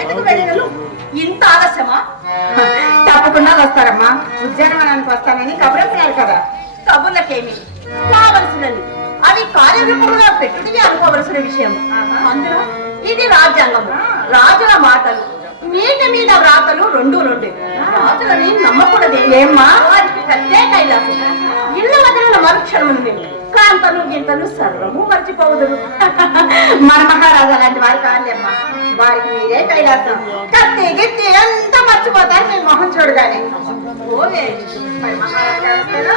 ఏటకు వెళ్ళగలు ఇంత ఆలస్యమా? తప్పకుండా వస్తారమ్మా. ఉద్యానవనానికి వస్తానని కబురెత్తారు కదా. కబుర్లకేమి కావలసినవి అవి కార్యరూపంగా పెట్టుడికి అనుకోవలసిన విషయం. అందులో ఇది రాజ్యాంగము, రాజుల మాటలు, మీద మీద వ్రాతలు రెండు రెండు. రాజులని నమ్మకూడదే. ఏమ్మా? వారికి ప్రత్యేక కైలాసం. ఇళ్ళ వదిలిన మరుక్షణం ఉంది కాంతలు గింతలు సర్వము మర్చిపోవదురు. మన మహారాజా లాంటి వారు కాదులేమ్మా. వారికి మీరే కైలాసం. కత్తి గిత్తి ఎంత మర్చిపోతారు మీ మొహం చూడగానే. ఓవే మరి మహారాజు గారు వస్తారా?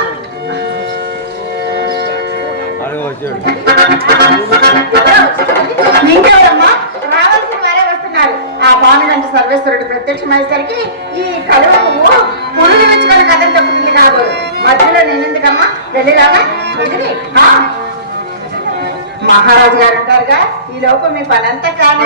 ఇంకెవరమ్మా? రావాల్సిన వారే వస్తున్నారు. ఆ పానుగంటి సర్వేశ్వరుడు ప్రత్యక్షమయ్యేసరికి ఈ కలువ పువ్వు పురుగు మెచ్చుకొని కథలు తప్పుతుంది కాబోదు. మధ్యలో నేనెందుకమ్మా? వెళ్ళిరాగా వదిలి. మహారాజు గారు ఉంటారుగా, ఈ లోపు మీ పనంతా కానీ.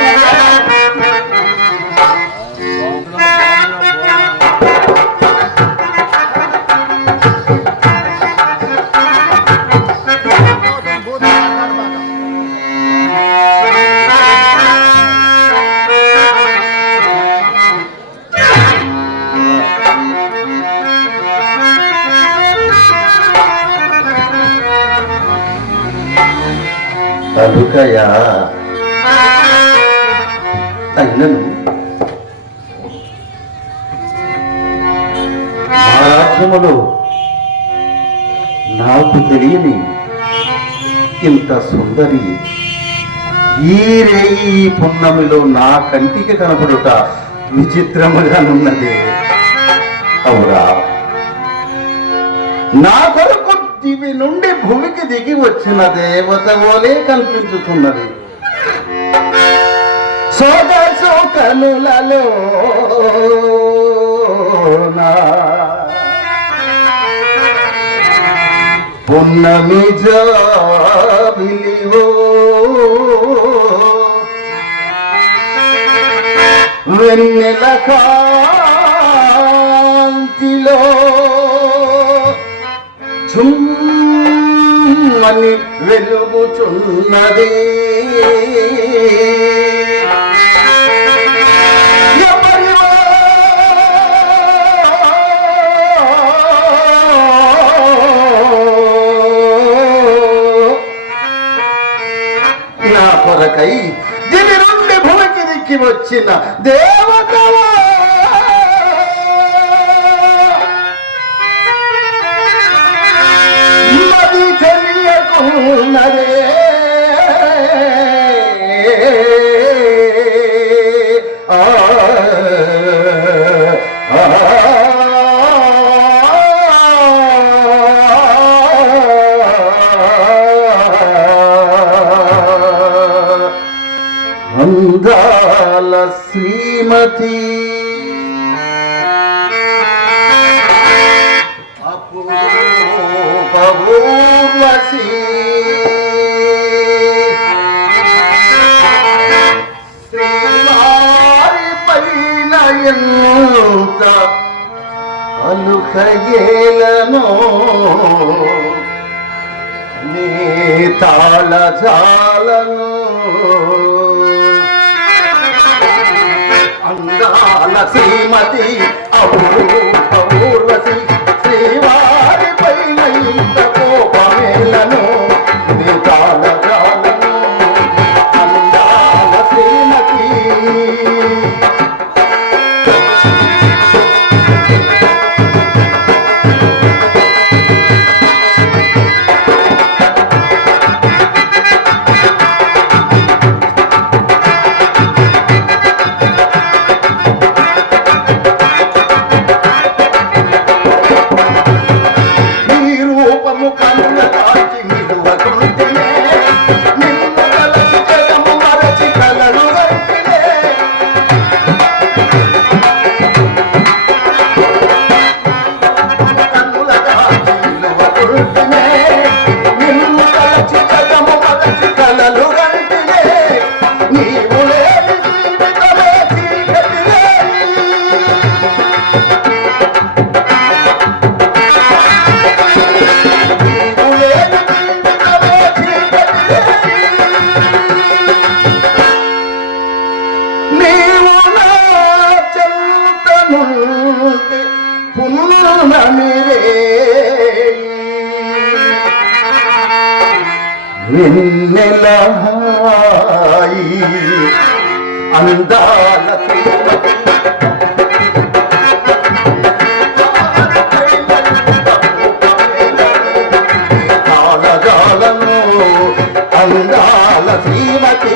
అలుకయా అయినను రాజ్యములో నాకు తెలియని ఇంత సుందరి ఈ రేయి పున్నమిలో నా కంటికి కనపడుట విచిత్రముగానున్నది. అవురా, నా కొరకు దివి నుండి భూమికి దిగి వచ్చిన దేవత ఓలే కనిపించుతున్నది. సోదసు కనులలో పున్నమి జాబిలివో వెన్నెల కాంతిలో చుమ్మని వెలుగుచున్నది. నా కొరకై దివి నుండి భూమికి దిక్కి వచ్చిన దేవతవా తెలియకున్నదే. అందాల శ్రీమతి ఊర్వశి శ్రీవారి పైన ఎంత అలుకయేలను నీ తాళజాలను అందాల శ్రీమతి అపూర్వ ఊర్వశి శ్రీవారి పైన ఇంత కోపమేలను నీ తాళజాలను అందాల శ్రీమతి. వెన్నెల హాయి అందాల కాలజాలను అందాల శ్రీమతి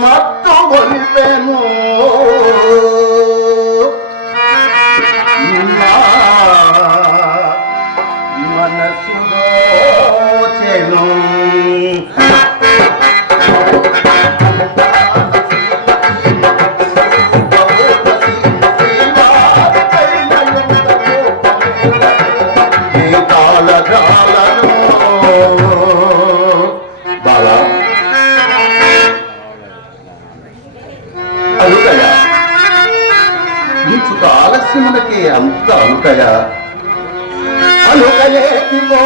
మత్తు గొలిపెను మనసులో చెను అలుకయా నీచుక ఆలస్యమునకే అంత అలుకయా అలుకయేదిగో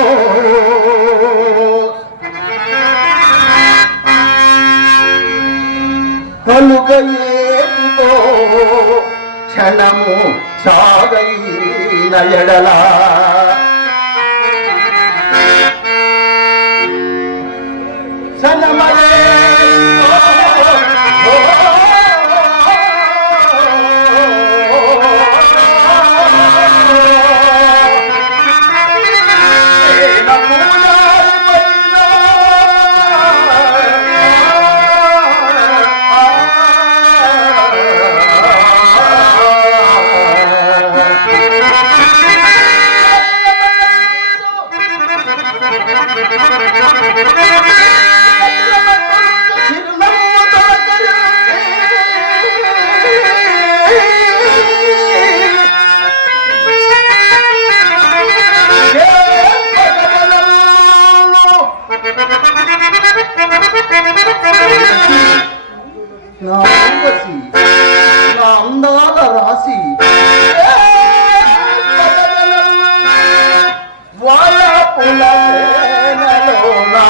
అలుకయేదిగో క్షణము సాగైన ఎడలా నా ఊర్వశి, నా అందాల రాశి వాయపులలోనా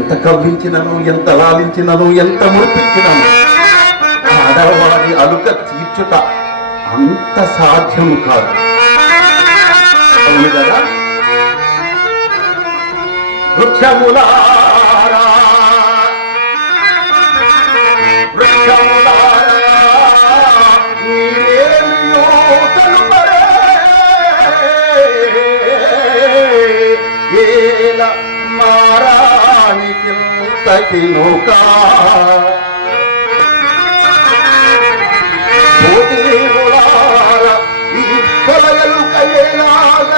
ఎంత కవ్వించినను, ఎంత లాలించినను, ఎంత ముడిపించినను ఆడవారి అలుక తీర్చుట అంత సాధ్యము కాదు. అవును కదా? వృక్షములారా నీవేమియో తెలుపరే, ఏల మారానికి తగినుకా ఈ కొలగలు కయ్యేలాగ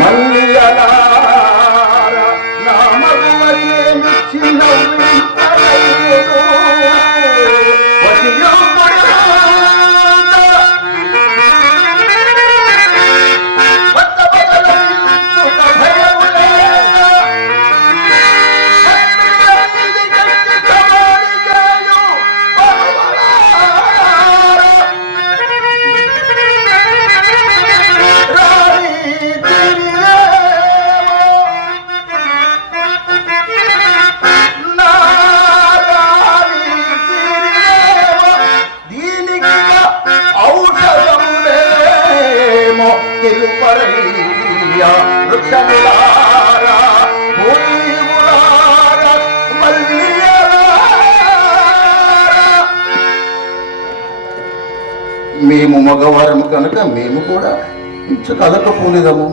మల్లియలారా నా మగువకేమిచ్చి మేము మగవారము కనుక మేము కూడా ఇంచు కదకపోలేదము.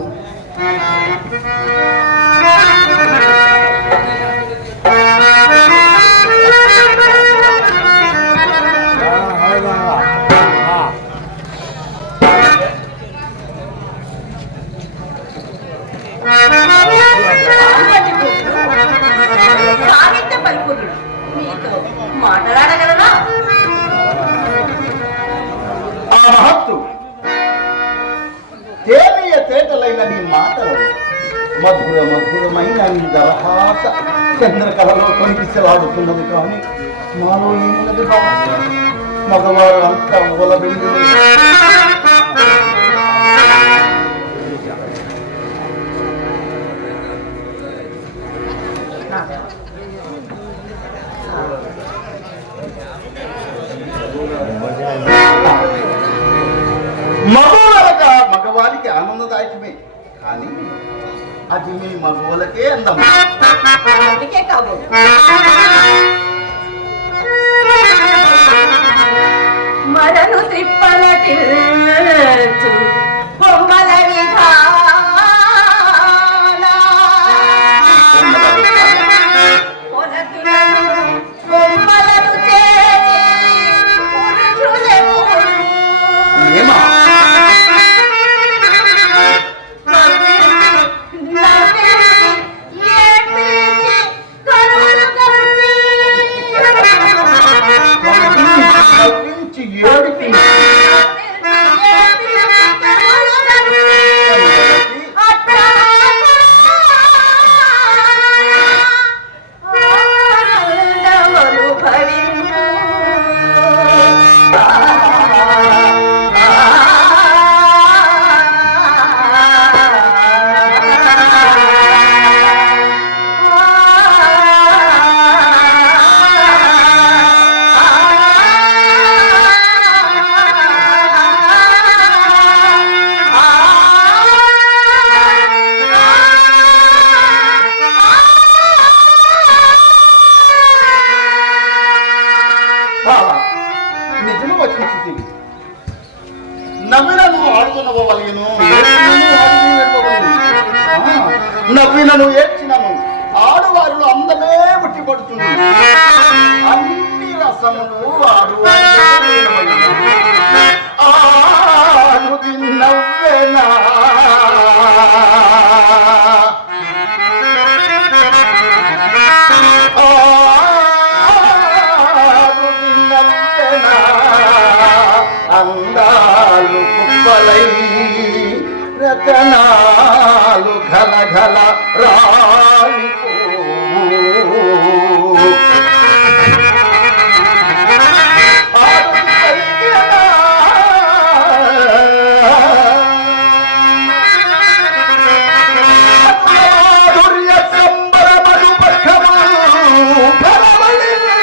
మాట్లాడగలనా? ఆ మహత్తు తేలియ తేటలైన నీ మాటలు మధురమైన నీ దరహాస చంద్రకళలో కనిపించలాడుతున్నది. కానీ నాలో ఏమున్నది బాబా? మగవారు అంతా ఒలబెందు మగవారికి ఆనందదాయకమే, కానీ అది మీ మగవాళ్ళకే అందం. అందుకే కాబోదు మరను త్రిప్పలటి బొమ్మల బొమ్మలను చేసి ఏమా నిజము వచ్చింది. నవ్వినను ఆడుతున్నవలేను, నవ్వినను ఏడ్చినను ఆడవారిలో అందమే పుట్టిపడుతుంది. అన్ని విలాసమును వారు ఆనుది నవ్వెనా అందాలు కుప్పలై రతనాలు ఘల ఘల రాలిపోవు. ఆడుది పలికెనా మాధుర్య సంబరమను పక్కము కరవలించు.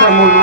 విలాసములు